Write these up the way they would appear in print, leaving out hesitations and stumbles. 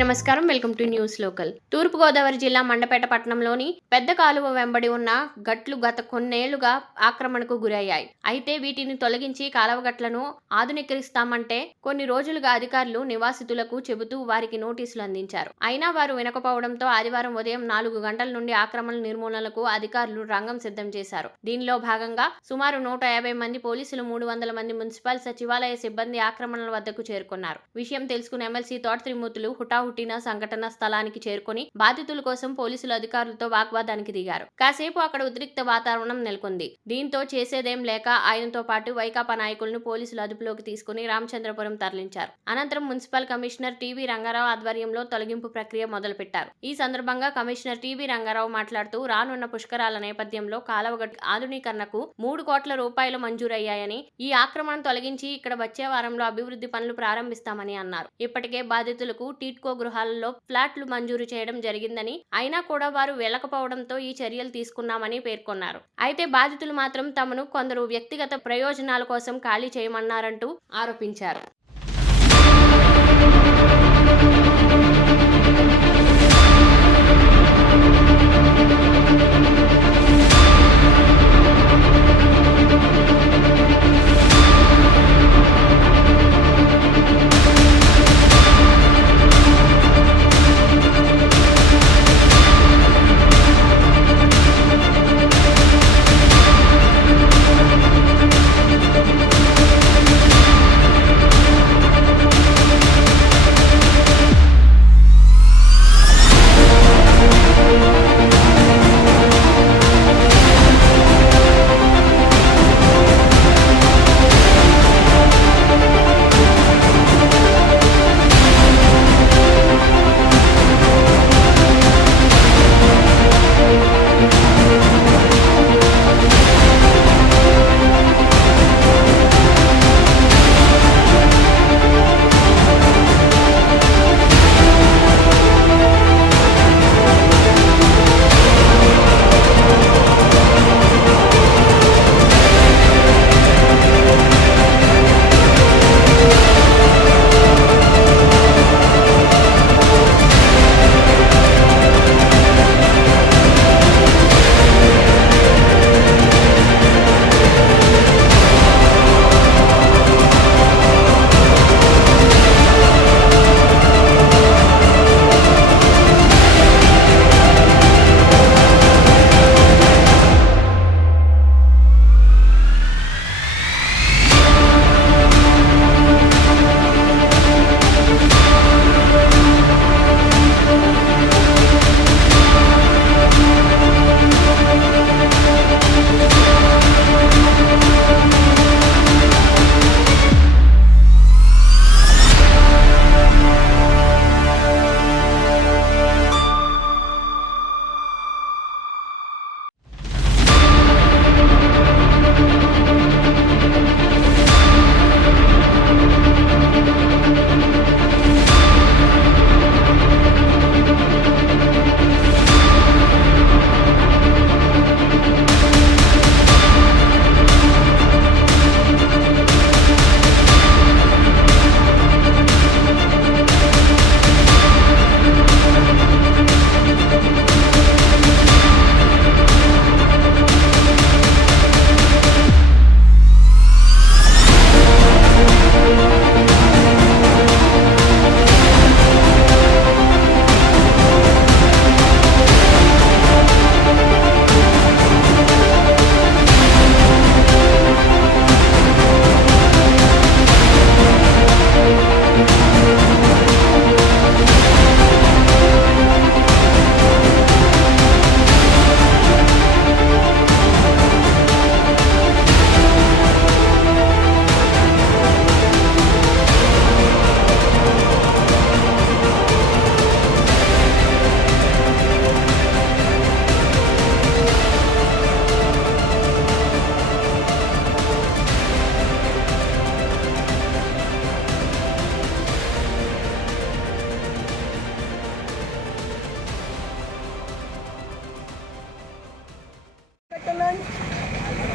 నమస్కారం. Welcome to News Local. Thurpugodavari జిల్లా మండపేట పట్టణంలోని పెద్ద కాలువ వెంబడి ఉన్న గట్లు గత కొన్నేళ్లుగా ఆక్రమణకు గురయ్యాయి. అయితే వీటిని తొలగించి కాలువగట్లను ఆధునీకరిస్తామంటే కొన్ని రోజులుగా అధికారులు నివాసితులకు చెబుతూ వారికి నోటీసులు అందించారు. అయినా వారు వినకపోవడంతో ఆదివారం ఉదయం 4 గంటల నుండి ఆక్రమణ నిర్మూలనకు అధికారులు రంగం సిద్ధం చేశారు. దీనిలో భాగంగా సుమారు 150 మంది పోలీసులు, 300 మంది మున్సిపల్ సచివాలయ సిబ్బంది ఆక్రమణల వద్దకు చేరుకున్నారు. విషయం తెలుసుకున్న ఎమ్మెల్సీ తోట త్రిమూర్తులు హుటాహుటిన సంఘటన స్థలానికి చేరుకుని బాధితుల కోసం పోలీసులు అధికారులతో వాగ్వాదానికి దిగారు. కాసేపు అక్కడ ఉద్రిక్త వాతావరణం నెలకొంది. దీంతో చేసేదేం లేక ఆయనతో పాటు వైకాపా నాయకులను పోలీసులు అదుపులోకి తీసుకుని రామచంద్రపురం తరలించారు. అనంతరం మున్సిపల్ కమిషనర్ టీవీ రంగారావు ఆధ్వర్యంలో తొలగింపు ప్రక్రియ మొదలుపెట్టారు. ఈ సందర్భంగా కమిషనర్ టీవీ రంగారావు మాట్లాడుతూ రానున్న పుష్కరాల నేపథ్యంలో కాలువగట్టు ఆధునీకరణకు 3 కోట్ల రూపాయలు మంజూరయ్యాయని, ఈ ఆక్రమణ తొలగించి ఇక్కడ వచ్చే వారంలో అభివృద్ధి పనులు ప్రారంభిస్తామని అన్నారు. ఇప్పటికే బాధితులకు టిట్కో గృహాలలో ఫ్లాట్లు మంజూరు చేయడం జరిగిందని, అయినా కూడా వారు వెళ్లకపోవడంతో ఈ చర్యలు తీసుకున్నామని పేర్కొన్నారు. అయితే బాధితులు మాత్రం తమను కొందరు వ్యక్తిగత ప్రయోజనాల కోసం ఖాళీ చేయమన్నారంటూ ఆరోపించారు.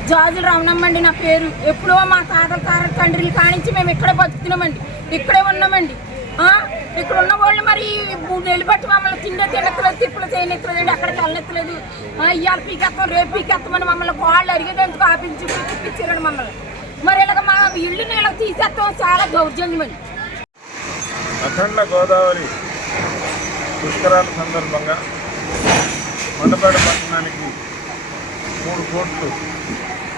జాజుల రమణమ్మండి నా పేరు. ఎప్పుడో మా తాతల తండ్రులు కానించి మేము ఇక్కడే బతుకుతున్నామండి, ఇక్కడే ఉన్నామండి. ఇక్కడ ఉన్న వాళ్ళు మరి 3 నెలలు బట్టి మమ్మల్ని తిండే తినట్లేదు, తిప్పులు చేయనెత్తలేదు, ఎక్కడికి వెళ్ళనెత్తలేదు. ఇవాళ పీకెత్తాం, రేపు పీకెత్తామని మమ్మల్ని వాళ్ళు అడిగేందుకు ఆపించి చూపించారండి మమ్మల్ని. మరి ఇలాగ మా ఇల్లు ఇలా తీసేస్తాం చాలా దౌర్జన్యమని. అఖండ గోదావరి పుష్కరాల సందర్భంగా మండపేట పట్టణానికి 3 కోట్లు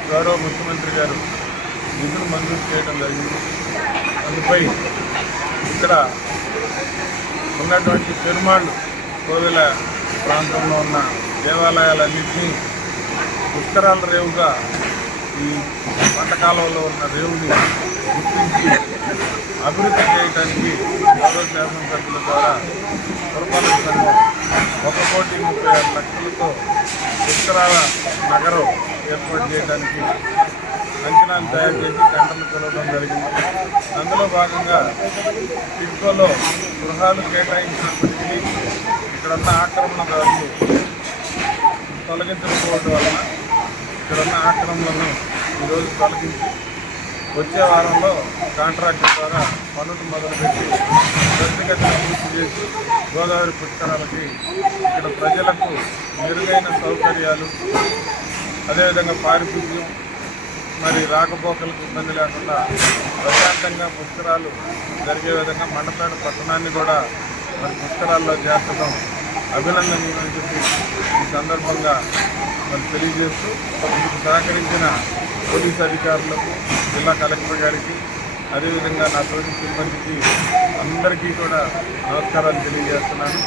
గౌరవ ముఖ్యమంత్రి గారు నిధులు మంజూరు చేయడం జరిగింది. అందుపై ఇక్కడ ఉన్నటువంటి పెరుమాళ్ళు కోవెల ప్రాంతంలో ఉన్న దేవాలయాలన్నింటినీ పుష్కరాల రేవుగా ఈ పంటకాలంలో ఉన్న రేవుని గుర్తించి అభివృద్ధి చేయడానికి గౌరవ శాసనసభ్యుల ద్వారా పురపాలక సంఘం 1,36,00,000 పుష్కరాల నగరం ఏర్పాటు చేయడానికి అంచనాలు తయారు చేసి టెండర్లు పిలవడం జరిగింది. అందులో భాగంగా టిడ్కోలో గృహాలు కేటాయించినప్పటికీ ఇక్కడున్న ఆక్రమణదారులు తొలగించకపోవడం వలన ఇక్కడున్న ఆక్రమణలను ఈరోజు తొలగించి వచ్చే వారంలో కాంట్రాక్టర్ ద్వారా పనులు మొదలుపెట్టి ప్రత్యేకతను పూర్తి చేసి గోదావరి పుష్కరాలకి ఇక్కడ ప్రజలకు మెరుగైన సౌకర్యాలు, అదేవిధంగా పారిశుద్ధ్యం, మరి రాకపోకలకు ఇబ్బంది లేకుండా ప్రశాంతంగా పుష్కరాలు జరిగే విధంగా మండపేట పట్టణాన్ని కూడా మరి పుష్కరాల్లో చేర్చడం అభినందనీయం అని చెప్పి ఈ సందర్భంగా మరి తెలియజేస్తూ ఇందుకు సహకరించిన పోలీసు అధికారులకు, జిల్లా కలెక్టర్ గారికి, అదేవిధంగా నా తోటి సిబ్బందికి అందరికీ కూడా నమస్కారాలు తెలియజేస్తున్నాను.